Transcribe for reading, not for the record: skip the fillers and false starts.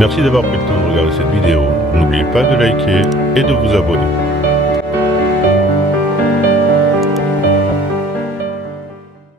Merci d'avoir pris le temps de regarder cette vidéo. N'oubliez pas de liker et de vous abonner.